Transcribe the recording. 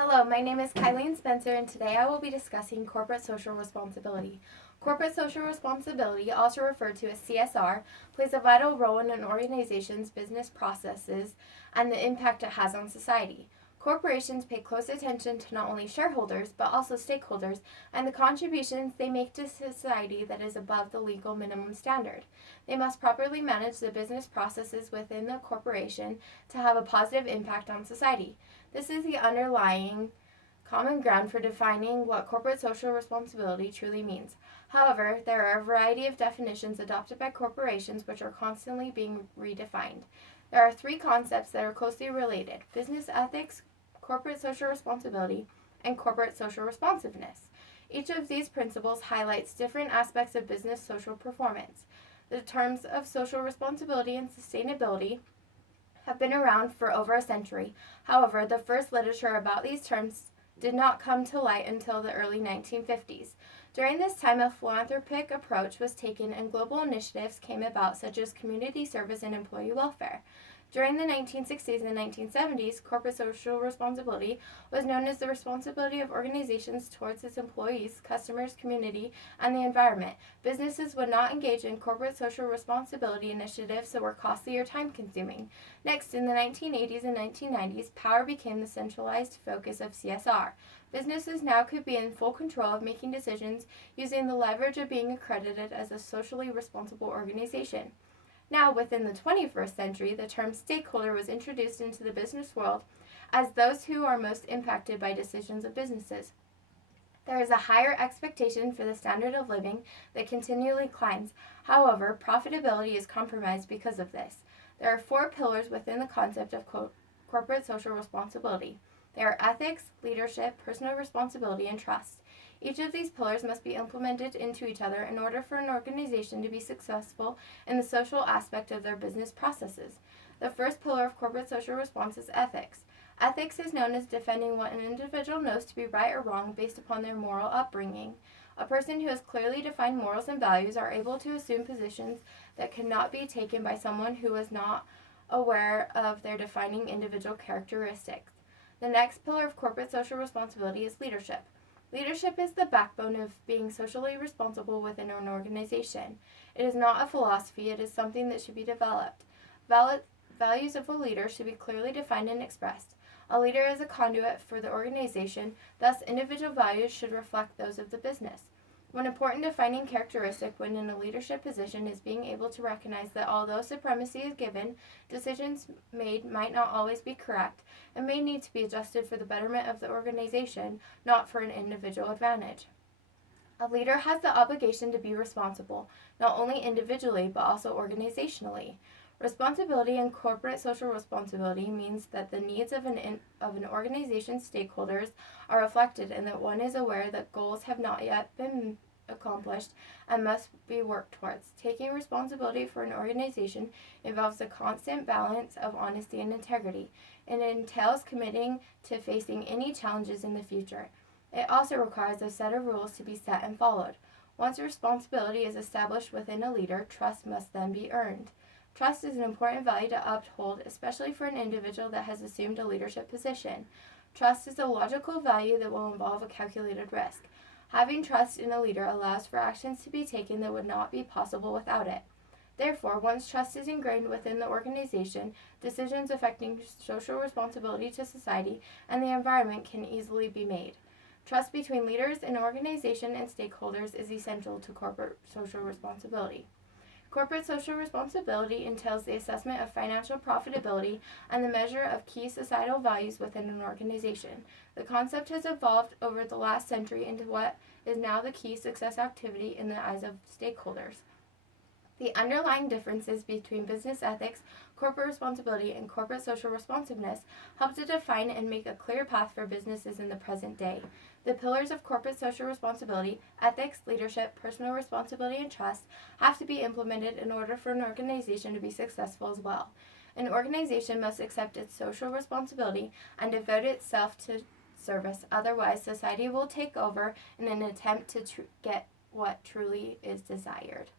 Hello, my name is Kylene Spencer, and today I will be discussing corporate social responsibility. Corporate social responsibility, also referred to as CSR, plays a vital role in an organization's business processes and the impact it has on society. Corporations pay close attention to not only shareholders, but also stakeholders and the contributions they make to society that is above the legal minimum standard. They must properly manage the business processes within the corporation to have a positive impact on society. This is the underlying common ground for defining what corporate social responsibility truly means. However, there are a variety of definitions adopted by corporations which are constantly being redefined. There are three concepts that are closely related: business ethics, corporate social responsibility, and corporate social responsiveness. Each of these principles highlights different aspects of business social performance. The terms of social responsibility and sustainability have been around for over a century. However, the first literature about these terms did not come to light until the early 1950s. During this time, a philanthropic approach was taken and global initiatives came about, such as community service and employee welfare. During the 1960s and 1970s, corporate social responsibility was known as the responsibility of organizations towards its employees, customers, community, and the environment. Businesses would not engage in corporate social responsibility initiatives that were costly or time-consuming. Next, in the 1980s and 1990s, power became the centralized focus of CSR. Businesses now could be in full control of making decisions using the leverage of being accredited as a socially responsible organization. Now, within the 21st century, the term stakeholder was introduced into the business world as those who are most impacted by decisions of businesses. There is a higher expectation for the standard of living that continually climbs. However, profitability is compromised because of this. There are four pillars within the concept of corporate social responsibility. They are ethics, leadership, personal responsibility, and trust. Each of these pillars must be implemented into each other in order for an organization to be successful in the social aspect of their business processes. The first pillar of corporate social response is ethics. Ethics is known as defending what an individual knows to be right or wrong based upon their moral upbringing. A person who has clearly defined morals and values are able to assume positions that cannot be taken by someone who is not aware of their defining individual characteristics. The next pillar of corporate social responsibility is leadership. Leadership is the backbone of being socially responsible within an organization. It is not a philosophy, it is something that should be developed. Values of a leader should be clearly defined and expressed. A leader is a conduit for the organization, thus individual values should reflect those of the business. One important defining characteristic when in a leadership position is being able to recognize that although supremacy is given, decisions made might not always be correct and may need to be adjusted for the betterment of the organization, not for an individual advantage. A leader has the obligation to be responsible, not only individually but also organizationally. Responsibility and corporate social responsibility means that the needs of an organization's stakeholders are reflected and that one is aware that goals have not yet been accomplished and must be worked towards. Taking responsibility for an organization involves a constant balance of honesty and integrity. It entails committing to facing any challenges in the future. It also requires a set of rules to be set and followed. Once responsibility is established within a leader, trust must then be earned. Trust is an important value to uphold, especially for an individual that has assumed a leadership position. Trust is a logical value that will involve a calculated risk. Having trust in a leader allows for actions to be taken that would not be possible without it. Therefore, once trust is ingrained within the organization, decisions affecting social responsibility to society and the environment can easily be made. Trust between leaders, an organization, and stakeholders is essential to corporate social responsibility. Corporate social responsibility entails the assessment of financial profitability and the measure of key societal values within an organization. The concept has evolved over the last century into what is now the key success activity in the eyes of stakeholders. The underlying differences between business ethics, corporate responsibility, and corporate social responsiveness help to define and make a clear path for businesses in the present day. The pillars of corporate social responsibility, ethics, leadership, personal responsibility, and trust have to be implemented in order for an organization to be successful as well. An organization must accept its social responsibility and devote itself to service. Otherwise, society will take over in an attempt to get what truly is desired.